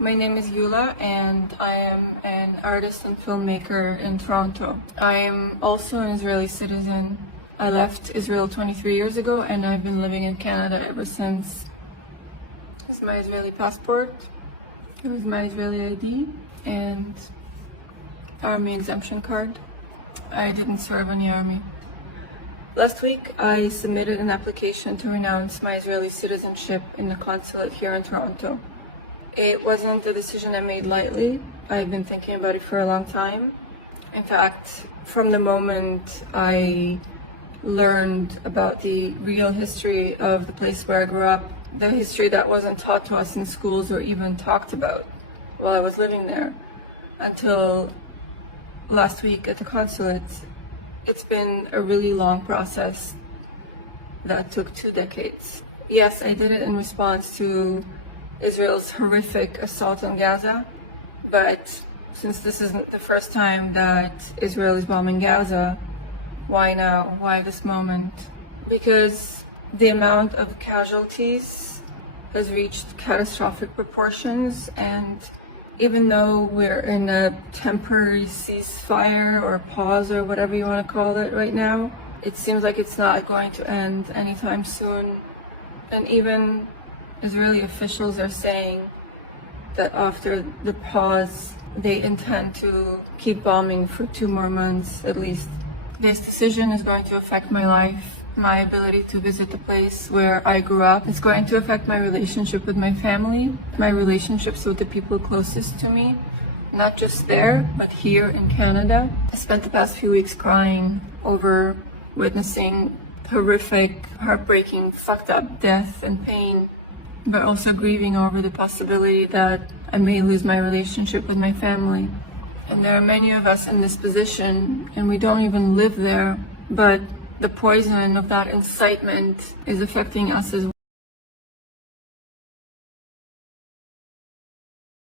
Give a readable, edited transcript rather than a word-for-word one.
My name is Yula and I am an artist and filmmaker in Toronto. I am also an Israeli citizen. I left Israel 23 years ago and I've been living in Canada ever since. This is my Israeli passport, it was my Israeli ID and army exemption card. I didn't serve in the army. Last week I submitted an application to renounce my Israeli citizenship in the consulate here in Toronto. It wasn't a decision I made lightly. I've been thinking about it for a long time. In fact, from the moment I learned about the real history of the place where I grew up, the history that wasn't taught to us in schools or even talked about while I was living there, until last week at the consulate, it's been a really long process that took 2 decades. Yes, I did it in response to Israel's horrific assault on Gaza, but since this isn't the first time that Israel is bombing Gaza, why now? Why this moment? Because the amount of casualties has reached catastrophic proportions, and even though we're in a temporary ceasefire or pause or whatever you want to call it right now, it seems like it's not going to end anytime soon. And even Israeli officials are saying that after the pause, they intend to keep bombing for 2 more months at least. This decision is going to affect my life, my ability to visit the place where I grew up. It's going to affect my relationship with my family, my relationships with the people closest to me, not just there, but here in Canada. I spent the past few weeks crying over witnessing horrific, heartbreaking, fucked up death and pain, but also grieving over the possibility that I may lose my relationship with my family. And there are many of us in this position, and we don't even live there, but the poison of that incitement is affecting us as well.